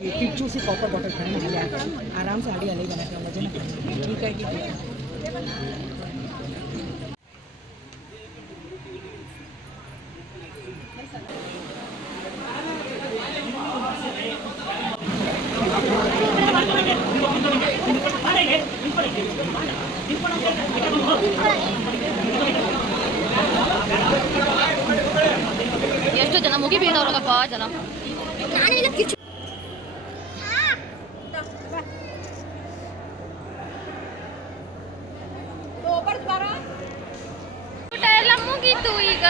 Picchu सी copper bottle खाने मजा आता है आराम से आड़ी अलग बनाते हैं मजे ना खाने ठीक है ठीक है ಎಷ್ಟು ಜನ ಮುಗಿ ಬೀಳೋರಲ್ಲಪ್ಪ ಜನ ಊಟ ಮುಗೀತು ಈಗ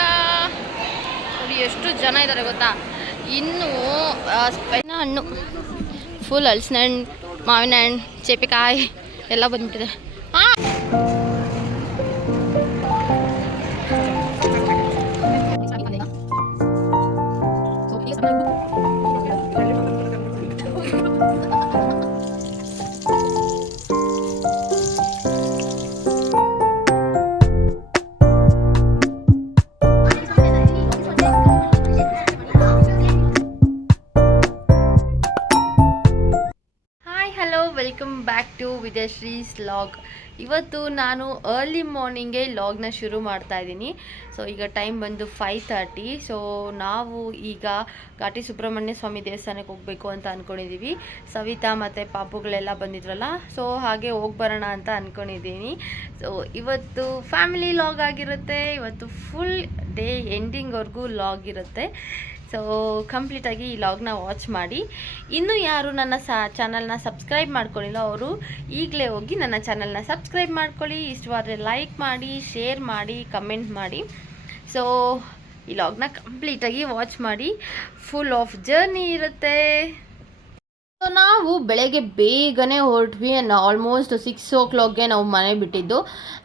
ಎಷ್ಟು ಜನ ಇದ್ದಾರೆ ಗೊತ್ತಾ? ಇನ್ನು ಸ್ಪೈನ ಹಣ್ಣು. ಫುಲ್ ಹಲ್ಸಿನ ಹಣ್ಣು, ಮಾವಿನ ಹಣ್ಣು, ಚೇಪೆಕಾಯಿ ಎಲ್ಲ ಬಂದ್ಬಿಟ್ಟಿದೆ. ಹಾಂ! ಬ್ಯಾಕ್ ಶ್ರೀಸ್ ಲಾಗ್ ಇವತ್ತು ನಾನು ಅರ್ಲಿ ಮಾರ್ನಿಂಗೇ ಲಾಗ್ನ ಶುರು ಮಾಡ್ತಾ ಇದ್ದೀನಿ. ಸೊ ಈಗ ಟೈಮ್ ಬಂದು ಫೈವ್ ತರ್ಟಿ ಸೊ ನಾವು ಈಗ ಘಾಟಿ ಸುಬ್ರಹ್ಮಣ್ಯ ಸ್ವಾಮಿ ದೇವಸ್ಥಾನಕ್ಕೆ ಹೋಗಬೇಕು ಅಂತ ಅಂದ್ಕೊಂಡಿದ್ದೀವಿ ಸವಿತಾ ಮತ್ತು ಪಾಪುಗಳೆಲ್ಲ ಬಂದಿದ್ರಲ್ಲ ಸೊ ಹಾಗೆ ಹೋಗಿ ಬರೋಣ ಅಂತ ಅಂದ್ಕೊಂಡಿದ್ದೀನಿ ಸೊ ಇವತ್ತು ಫ್ಯಾಮಿಲಿ ಲಾಗ್ ಆಗಿರುತ್ತೆ. ಇವತ್ತು ಫುಲ್ ಡೇ ಎಂಡಿಂಗ್ವರೆಗೂ ಲಾಗ್ ಇರುತ್ತೆ. ಸೊ ಕಂಪ್ಲೀಟಾಗಿ ಈ ಲಾಗ್ನ ವಾಚ್ ಮಾಡಿ. ಇನ್ನೂ ಯಾರು ನನ್ನ ಸ, ಚಾನಲ್ನ ಸಬ್ಸ್ಕ್ರೈಬ್ ಮಾಡ್ಕೊಳ್ಳಿಲ್ಲ ಅವರು ಈಗಲೇ ಹೋಗಿ ನನ್ನ ಚಾನಲ್ನ ಸಬ್ಸ್ಕ್ರೈಬ್ ಮಾಡ್ಕೊಳ್ಳಿ ಇಷ್ಟವಾದರೆ ಲೈಕ್ ಮಾಡಿ, ಶೇರ್ ಮಾಡಿ, ಕಮೆಂಟ್ ಮಾಡಿ. ಸೊ ಈ ಲಾಗ್ನ ಕಂಪ್ಲೀಟಾಗಿ ವಾಚ್ ಮಾಡಿ. ಫುಲ್ ಆಫ್ ಜರ್ನಿ ಇರುತ್ತೆ. ಸೊ ನಾವು ಬೆಳಗ್ಗೆ ಬೇಗನೆ ಹೊರಟ್ವಿ ಆ್ಯಂಡ್ ಆಲ್ಮೋಸ್ಟ್ ಸಿಕ್ಸ್ ಓ ಕ್ಲಾಕ್ಗೆ ನಾವು ಮನೆ ಬಿಟ್ಟಿದ್ದು.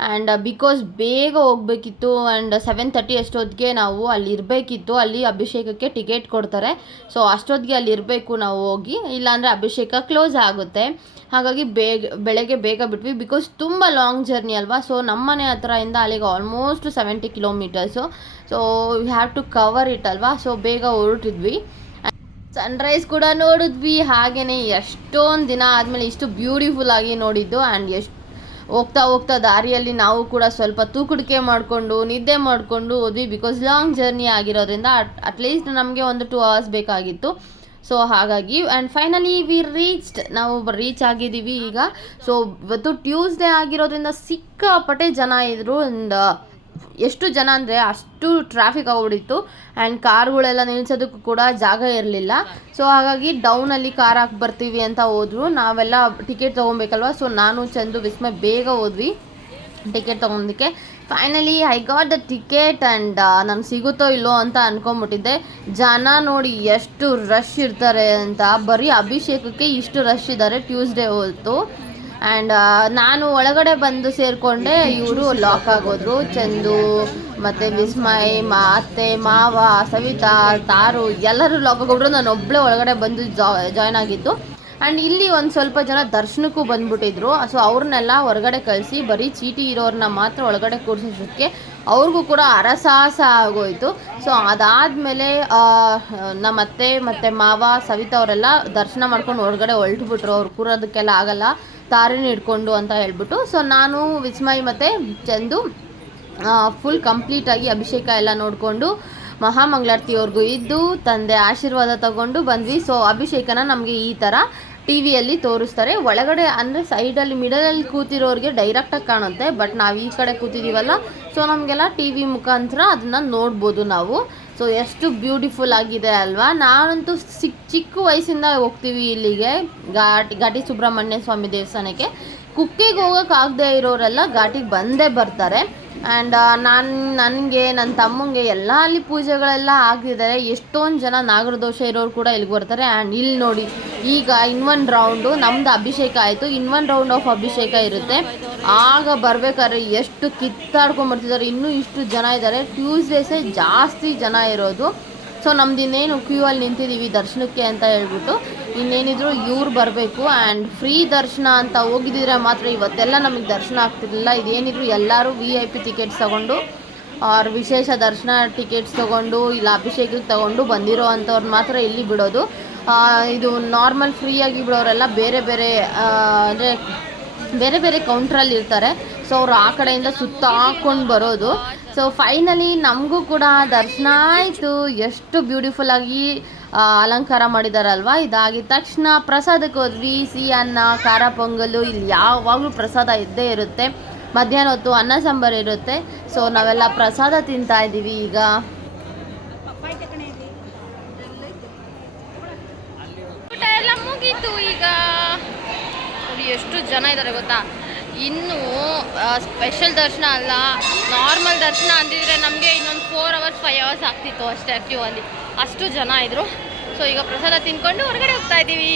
ಆ್ಯಂಡ್ ಬಿಕಾಸ್ ಬೇಗ ಹೋಗಬೇಕಿತ್ತು ಆ್ಯಂಡ್ ಸೆವೆನ್ ತರ್ಟಿ ಅಷ್ಟೊತ್ತಿಗೆ ನಾವು ಅಲ್ಲಿ ಇರಬೇಕಿತ್ತು, ಅಲ್ಲಿ ಅಭಿಷೇಕಕ್ಕೆ ಟಿಕೆಟ್ ಕೊಡ್ತಾರೆ. ಸೊ ಅಷ್ಟೊತ್ತಿಗೆ ಅಲ್ಲಿ ಇರಬೇಕು ನಾವು ಹೋಗಿ, ಇಲ್ಲಾಂದರೆ ಅಭಿಷೇಕ ಕ್ಲೋಸ್ ಆಗುತ್ತೆ. ಹಾಗಾಗಿ ಬೇಗ, ಬೆಳಗ್ಗೆ ಬೇಗ ಬಿಟ್ವಿ. ಬಿಕಾಸ್ ತುಂಬ ಲಾಂಗ್ ಜರ್ನಿ ಅಲ್ವಾ? ಸೊ ನಮ್ಮ ಮನೆ ಹತ್ರದಿಂದ ಅಲ್ಲಿಗೆ almost seventy kilometres so we have to cover it ಅಲ್ವಾ? ಸೊ ಬೇಗ ಹೊರಟಿದ್ವಿ. ಸನ್ರೈಸ್ ಕೂಡ ನೋಡಿದ್ವಿ. ಹಾಗೆಯೇ ಎಷ್ಟೊಂದು ದಿನ ಆದಮೇಲೆ ಇಷ್ಟು ಬ್ಯೂಟಿಫುಲ್ ಆಗಿ ನೋಡಿದ್ದು. ಆ್ಯಂಡ್ ಎಷ್ಟು ಹೋಗ್ತಾ ಹೋಗ್ತಾ ದಾರಿಯಲ್ಲಿ ನಾವು ಕೂಡ ಸ್ವಲ್ಪ ತೂಕಡಿಕೆ ಮಾಡಿಕೊಂಡು, ನಿದ್ದೆ ಮಾಡಿಕೊಂಡು ಹೋದ್ವಿ. ಬಿಕಾಸ್ ಲಾಂಗ್ ಜರ್ನಿ ಆಗಿರೋದ್ರಿಂದ ಅಟ್ ಅಟ್ಲೀಸ್ಟ್ ನಮಗೆ ಒಂದು ಟೂ ಅವರ್ಸ್ ಬೇಕಾಗಿತ್ತು. ಸೊ ಹಾಗಾಗಿ ಆ್ಯಂಡ್ ಫೈನಲಿ ವಿ ರೀಚ್ಡ್ ನಾವು ರೀಚ್ ಆಗಿದ್ದೀವಿ ಈಗ. ಸೊ ಇವತ್ತು ಟ್ಯೂಸ್ಡೇ ಆಗಿರೋದ್ರಿಂದ ಸಿಕ್ಕಾಪಟ್ಟೆ ಜನ ಇದ್ದರು ಆ್ಯಂಡ್ ಎಷ್ಟು ಜನ ಅಂದರೆ ಅಷ್ಟು ಟ್ರಾಫಿಕ್ ಆಗ್ಬಿಟ್ಟಿತ್ತು ಆ್ಯಂಡ್ ಕಾರ್ಗಳೆಲ್ಲ ನಿಲ್ಸೋದಕ್ಕೂ ಕೂಡ ಜಾಗ ಇರಲಿಲ್ಲ. ಸೊ ಹಾಗಾಗಿ ಡೌನಲ್ಲಿ ಕಾರ್ ಹಾಕಿ ಬರ್ತೀವಿ ಅಂತ ಹೋದ್ರು. ನಾವೆಲ್ಲ ಟಿಕೆಟ್ ತೊಗೊಬೇಕಲ್ವ? ಸೊ ನಾನು, ಚಂದು, ವಿಸ್ಮಯ ಬೇಗ ಹೋದ್ವಿ ticket ತೊಗೊಂಡಿಕ್ಕೆ finally I got the ticket and ನಾನು ಸಿಗುತ್ತೋ ಇಲ್ಲೋ ಅಂತ ಅಂದ್ಕೊಂಬಿಟ್ಟಿದ್ದೆ ಜನ ನೋಡಿ ಎಷ್ಟು ರಶ್ ಇರ್ತಾರೆ ಅಂತ. ಬರೀ ಅಭಿಷೇಕಕ್ಕೆ ಇಷ್ಟು ರಶ್ ಇದ್ದಾರೆ. ಟ್ಯೂಸ್ಡೇ ಹೊತ್ತು. ಆ್ಯಂಡ್ ನಾನು ಒಳಗಡೆ ಬಂದು ಸೇರಿಕೊಂಡೆ ಇವರು ಲಾಕ್ ಆಗೋದ್ರು. ಚಂದು, ಮತ್ತು ವಿಸ್ಮಯ್, ಮಾ, ಅತ್ತೆ, ಮಾವ, ಸವಿತಾ, ತಾರು ಎಲ್ಲರೂ ಲಾಕ್ ಆಗೋದ್ರು. ನಾನು ಒಬ್ಬಳೇ ಒಳಗಡೆ ಬಂದು ಜಾಯ್ನ್ ಆಗಿದ್ದು. ಆ್ಯಂಡ್ ಇಲ್ಲಿ ಒಂದು ಸ್ವಲ್ಪ ಜನ ದರ್ಶನಕ್ಕೂ ಬಂದ್ಬಿಟ್ಟಿದ್ರು. ಸೊ ಅವ್ರನ್ನೆಲ್ಲ ಹೊರಗಡೆ ಕಳಿಸಿ, ಬರೀ ಚೀಟಿ ಇರೋರನ್ನ ಮಾತ್ರ ಒಳಗಡೆ ಕೂರಿಸೋದಕ್ಕೆ ಅವ್ರಿಗೂ ಕೂಡ ಅರಸಾಹಸ ಆಗೋಯ್ತು. ಸೊ ಅದಾದಮೇಲೆ ನಮ್ಮ ಅತ್ತೆ, ಮತ್ತು ಮಾವ, ಸವಿತಾ ಅವರೆಲ್ಲ ದರ್ಶನ ಮಾಡ್ಕೊಂಡು ಹೊರಗಡೆ ಹೊರಟುಬಿಟ್ರು ಅವ್ರು ಕೂರೋದಕ್ಕೆಲ್ಲ ಆಗಲ್ಲ. ತಾರಿನ ಹಿಡ್ಕೊಂಡು ಅಂತ ಹೇಳ್ಬಿಟ್ಟು ಸೊ ನಾನು, ವಿಸ್ಮಯ್ ಮತ್ತು ಚಂದು ಫುಲ್ ಕಂಪ್ಲೀಟಾಗಿ ಅಭಿಷೇಕ ಎಲ್ಲ ನೋಡಿಕೊಂಡು ಮಹಾಮಂಗಳಾರತಿಯವ್ರಿಗೂ ಇದ್ದು, ತಂದೆ ಆಶೀರ್ವಾದ ತಗೊಂಡು ಬಂದ್ವಿ. ಸೊ ಅಭಿಷೇಕನ ನಮಗೆ ಈ ಥರ ಟಿ ವಿಯಲ್ಲಿ ತೋರಿಸ್ತಾರೆ. ಒಳಗಡೆ ಅಂದರೆ ಸೈಡಲ್ಲಿ ಮಿಡಲಲ್ಲಿ ಕೂತಿರೋರಿಗೆ ಡೈರೆಕ್ಟಾಗಿ ಕಾಣುತ್ತೆ. ಬಟ್ ನಾವು ಈ ಕಡೆ ಕೂತಿದ್ದೀವಲ್ಲ ಸೊ ನಮಗೆಲ್ಲ ಟಿ ವಿ ಮುಖಾಂತರ ಅದನ್ನು ನೋಡ್ಬೋದು ನಾವು. ಸೊ ಎಷ್ಟು ಬ್ಯೂಟಿಫುಲ್ ಆಗಿದೆ ಅಲ್ವಾ? ನಾನಂತೂ ಚಿಕ್ಕ ಚಿಕ್ಕ ವಯಸ್ಸಿಂದ ಹೋಗ್ತೀವಿ ಇಲ್ಲಿಗೆ, ಘಾಟಿ ಘಾಟಿ ಸುಬ್ರಹ್ಮಣ್ಯ ಸ್ವಾಮಿ ದೇವಸ್ಥಾನಕ್ಕೆ. ಕುಕ್ಕಿಗೆ ಹೋಗೋಕ್ಕಾಗದೇ ಇರೋರೆಲ್ಲ ಘಾಟಿಗೆ ಬಂದೇ ಬರ್ತಾರೆ. ಆ್ಯಂಡ್ ನಾನು, ನನಗೆ ನನ್ನ ತಮ್ಮಂಗೆ ಎಲ್ಲ ಅಲ್ಲಿ ಪೂಜೆಗಳೆಲ್ಲ ಆಗಿದ್ದಾರೆ ಎಷ್ಟೊಂದು ಜನ ನಾಗರದೋಷ ಇರೋರು ಕೂಡ ಇಲ್ಲಿಗೆ ಬರ್ತಾರೆ. ಆ್ಯಂಡ್ ಇಲ್ಲಿ ನೋಡಿ, ಈಗ ಇನ್ ಒನ್ ರೌಂಡು ನಮ್ಮದು ಅಭಿಷೇಕ ಆಯಿತು. ಇನ್ ಒನ್ ರೌಂಡ್ ಆಫ್ ಅಭಿಷೇಕ ಇರುತ್ತೆ. ಆಗ ಬರ್ಬೇಕಾದ್ರೆ ಎಷ್ಟು ಕಿತ್ತಾಡ್ಕೊಂಬರ್ತಿದ್ದಾರೆ ಇನ್ನೂ ಇಷ್ಟು ಜನ ಇದ್ದಾರೆ. ಟ್ಯೂಸ್ಡೇಸೇ ಜಾಸ್ತಿ ಜನ ಇರೋದು. ಸೊ ನಮ್ದು ಇನ್ನೇನು ಕ್ಯೂ ಅಲ್ಲಿ ನಿಂತಿದ್ದೀವಿ ದರ್ಶನಕ್ಕೆ ಅಂತ ಹೇಳ್ಬಿಟ್ಟು. ಇನ್ನೇನಿದ್ರು ಇವ್ರು ಬರಬೇಕು. ಆ್ಯಂಡ್ ಫ್ರೀ ದರ್ಶನ ಅಂತ ಹೋಗಿದ್ದಿದ್ರೆ ಮಾತ್ರ ಇವತ್ತೆಲ್ಲ ನಮಗೆ ದರ್ಶನ ಆಗ್ತಿರಲಿಲ್ಲ. ಇದೇನಿದ್ರು ಎಲ್ಲರೂ ವಿ ಐ ಪಿ ಟಿಕೆಟ್ಸ್ ತೊಗೊಂಡು ಅವ್ರ ವಿಶೇಷ ದರ್ಶನ ಟಿಕೆಟ್ಸ್ ತೊಗೊಂಡು, ಇಲ್ಲ ಅಭಿಷೇಕಕ್ಕೆ ತೊಗೊಂಡು ಬಂದಿರೋ ಅಂಥವ್ರನ್ನ ಮಾತ್ರ ಇಲ್ಲಿ ಬಿಡೋದು. ಇದು ನಾರ್ಮಲ್ ಫ್ರೀಯಾಗಿ ಬಿಡೋರೆಲ್ಲ ಬೇರೆ ಬೇರೆ ಅಂದರೆ ಬೇರೆ ಬೇರೆ ಕೌಂಟ್ರಲ್ಲಿ ಇರ್ತಾರೆ. ಸೊ ಅವರು ಆ ಕಡೆಯಿಂದ ಸುತ್ತ ಹಾಕ್ಕೊಂಡು ಬರೋದು. ಸೊ ಫೈನಲಿ ನಮಗೂ ಕೂಡ ದರ್ಶನ ಆಯಿತು. ಎಷ್ಟು ಬ್ಯೂಟಿಫುಲ್ ಆಗಿ ಅಲಂಕಾರ ಮಾಡಿದಾರಲ್ವಾ? ಇದಾಗಿದ ತಕ್ಷಣ ಪ್ರಸಾದಕ್ಕೆ ಹೋದ್ವಿ. ಸಿಹಿ ಅನ್ನ, ಖಾರ ಪೊಂಗಲು, ಇಲ್ಲಿ ಯಾವಾಗಲೂ ಪ್ರಸಾದ ಇದ್ದೇ ಇರುತ್ತೆ. ಮಧ್ಯಾಹ್ನ ಹೊತ್ತು ಅನ್ನ, ಸಾಂಬಾರು ಇರುತ್ತೆ. ಸೊ ನಾವೆಲ್ಲ ಪ್ರಸಾದ ತಿಂತಾ ಇದ್ದೀವಿ ಈಗ. ಮುಗೀತು ಈಗ. ಎಷ್ಟು ಜನ ಇದ್ದಾರೆ ಗೊತ್ತಾ? ಇನ್ನು ಸ್ಪೆಷಲ್ ದರ್ಶನ ಅಲ್ಲ ನಾರ್ಮಲ್ ದರ್ಶನ ಅಂದಿದ್ರೆ ನಮಗೆ ಇನ್ನೊಂದು ಫೋರ್ ಅವರ್ಸ್ ಫೈವ್ ಅವರ್ಸ್ ಆಗ್ತಿತ್ತು ಅಷ್ಟೇ ಕ್ಯೂ ಅಲ್ಲಿ. ಅಷ್ಟು ಜನ ಇದ್ರು. ಸೊ ಈಗ ಪ್ರಸಾದ ತಿನ್ಕೊಂಡು ಹೊರಗಡೆ ಹೋಗ್ತಾ ಇದ್ದೀವಿ.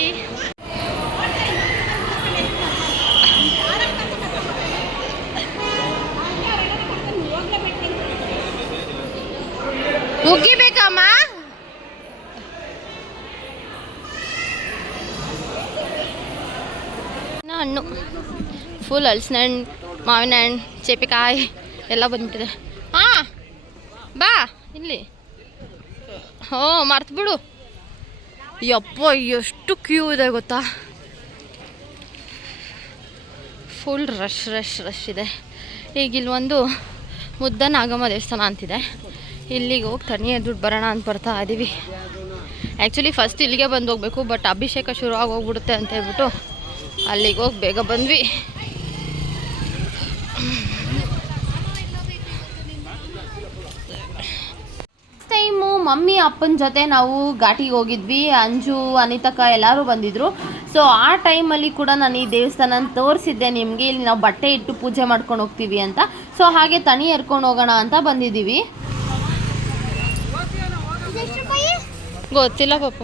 ಮುಗಿಬೇಕಮ್ಮ ಇನ್ನು ಹಣ್ಣು ಫುಲ್ ಹಲಸಿನ ಹಣ್ಣು, ಮಾವಿನ ಹಣ್ಣು, ಚೇಪಿಕಾಯಿ ಎಲ್ಲ ಬಂದ್ಬಿಟ್ಟಿದೆ. ಹಾಂ, ಬಾ, ಇಲ್ಲಿ. ಹೋ, ಮರ್ತು ಬಿಡು. ಯಪ್ಪ, ಎಷ್ಟು ಕ್ಯೂ ಇದೆ ಗೊತ್ತಾ? ಫುಲ್ ರಶ್ ರಶ್ ರಶ್ ಇದೆ. ಈಗ ಒಂದು ಮುದ್ದ ನಾಗಮ್ಮ ದೇವಸ್ಥಾನ ಅಂತಿದೆ. ಇಲ್ಲಿಗೆ ಹೋಗಿ ತನಿಯೇ ದುಡ್ಡು ಬರೋಣ ಅಂತ ಬರ್ತಾ ಇದ್ದೀವಿ ಆ್ಯಕ್ಚುಲಿ ಫಸ್ಟ್ ಇಲ್ಲಿಗೆ ಬಂದು ಹೋಗಬೇಕು ಬಟ್ ಅಭಿಷೇಕ ಶುರು ಆಗೋಗ್ಬಿಡುತ್ತೆ ಅಂತ ಹೇಳ್ಬಿಟ್ಟು ಅಲ್ಲಿಗೆ ಹೋಗಿ ಬೇಗ ಬಂದ್ವಿ ಟೈಮು ಮಮ್ಮಿ ಅಪ್ಪನ ಜೊತೆ ನಾವು ಘಾಟಿಗೆ ಹೋಗಿದ್ವಿ. ಅಂಜು, ಅನಿತಕ್ಕ ಎಲ್ಲರೂ ಬಂದಿದ್ರು. ಸೊ ಆ ಟೈಮಲ್ಲಿ ಕೂಡ ನಾನು ಈ ದೇವಸ್ಥಾನ ತೋರಿಸಿದ್ದೆ ನಿಮಗೆ. ಇಲ್ಲಿ ನಾವು ಬಟ್ಟೆ ಇಟ್ಟು ಪೂಜೆ ಮಾಡ್ಕೊಂಡು ಹೋಗ್ತೀವಿ ಅಂತ. ಸೊ ಹಾಗೆ ತನಿ ಎರ್ಕೊಂಡು ಹೋಗೋಣ ಅಂತ ಬಂದಿದ್ದೀವಿ. ಗೊತ್ತಿಲ್ಲ ಪಾಪ.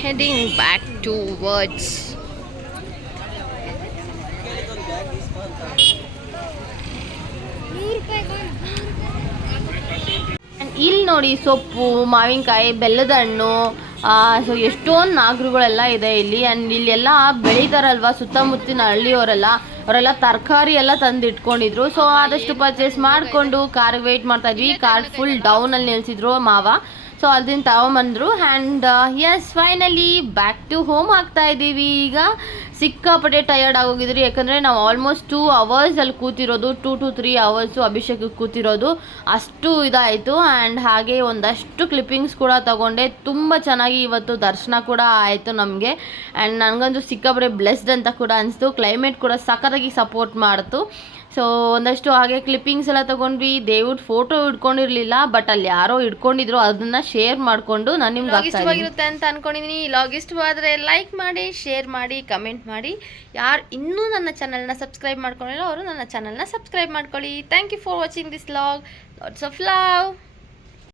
ಹೆಡಿಂಗ್ ಬ್ಯಾಕ್ ಟು ಕೊಡ್ಲಾ ಇಲ್ಲಿ ನೋಡಿ ಸೊಪ್ಪು, ಮಾವಿನಕಾಯಿ, ಬೆಲ್ಲದ ಹಣ್ಣು ಸೊ ಎಷ್ಟೊಂದು ನಾಗರುಗಳೆಲ್ಲ ಇದೆ ಇಲ್ಲಿ. ಆ್ಯಂಡ್ ಇಲ್ಲೆಲ್ಲ ಬೆಳೀತಾರಲ್ವ ಸುತ್ತಮುತ್ತಿನ ಹಳ್ಳಿಯವರೆಲ್ಲ? ಅವರೆಲ್ಲ ತರಕಾರಿ ಎಲ್ಲ ತಂದು ಇಟ್ಕೊಂಡಿದ್ರು ಸೊ ಆದಷ್ಟು ಪರ್ಚೇಸ್ ಮಾಡಿಕೊಂಡು ಕಾರ್ಗೆ ವೆಯ್ಟ್ ಮಾಡ್ತಾ ಇದ್ವಿ. ಕಾರ್ ಫುಲ್ ಡೌನಲ್ಲಿ ನಿಲ್ಸಿದ್ರು ಮಾವ. ಸೊ ಅಲ್ಲಿಂದ ತಗೊಂಬಂದ್ರು and yes finally back to home ಆಗ್ತಾ ಇದ್ದೀವಿ ಈಗ. ಸಿಕ್ಕಾಪಟ್ಟೆ ಟಯರ್ಡ್ ಆಗೋಗಿದ್ರಿ. ಯಾಕಂದರೆ ನಾವು ಆಲ್ಮೋಸ್ಟ್ ಟೂ ಅವರ್ಸ್ ಅಲ್ಲಿ ಕೂತಿರೋದು ಟೂ ಟು ತ್ರೀ ಅವರ್ಸು ಅಭಿಷೇಕಕ್ಕೆ ಕೂತಿರೋದು. ಅಷ್ಟು ಇದಾಯಿತು. ಆ್ಯಂಡ್ ಹಾಗೆ ಒಂದಷ್ಟು ಕ್ಲಿಪ್ಪಿಂಗ್ಸ್ ಕೂಡ ತಗೊಂಡೆ. ತುಂಬ ಚೆನ್ನಾಗಿ ಇವತ್ತು ದರ್ಶನ ಕೂಡ ಆಯಿತು ನಮಗೆ. ಆ್ಯಂಡ್ ನನಗಂತೂ ಸಿಕ್ಕಾಪಟ್ಟೆ ಬ್ಲೆಸ್ಡ್ ಅಂತ ಕೂಡ ಅನಿಸ್ತು. ಕ್ಲೈಮೇಟ್ ಕೂಡ ಸಖತ್ತಾಗಿ ಸಪೋರ್ಟ್ ಮಾಡ್ತು. ಸೊ ಒಂದಷ್ಟು ಹಾಗೆ ಕ್ಲಿಪ್ಪಿಂಗ್ಸ್ ಎಲ್ಲ ತಗೊಂಡ್ವಿ. ದೇವ್ರ ಫೋಟೋ ಇಟ್ಕೊಂಡಿರ್ಲಿಲ್ಲ ಬಟ್ ಅಲ್ಲಿ ಯಾರೋ ಇಟ್ಕೊಂಡಿದ್ರು ಅದನ್ನ ಶೇರ್ ಮಾಡಿಕೊಂಡು ನಾನು ನಿಮ್ಗೆ ಇಷ್ಟವಾಗಿರುತ್ತೆ ಅಂತ ಅನ್ಕೊಂಡಿದ್ದೀನಿ ಲಾಗ್ ಇಷ್ಟವಾದರೆ ಲೈಕ್ ಮಾಡಿ ಶೇರ್ ಮಾಡಿ ಕಮೆಂಟ್ ಮಾಡಿ. ಯಾರು ಇನ್ನೂ ನನ್ನ ಚಾನಲ್ನ ಸಬ್ಸ್ಕ್ರೈಬ್ ಮಾಡ್ಕೊಂಡಿಲ್ಲ ಅವರು ನನ್ನ ಚಾನಲ್ನ ಸಬ್ಸ್ಕ್ರೈಬ್ ಮಾಡ್ಕೊಳ್ಳಿ. Thank you for watching this vlog lots of love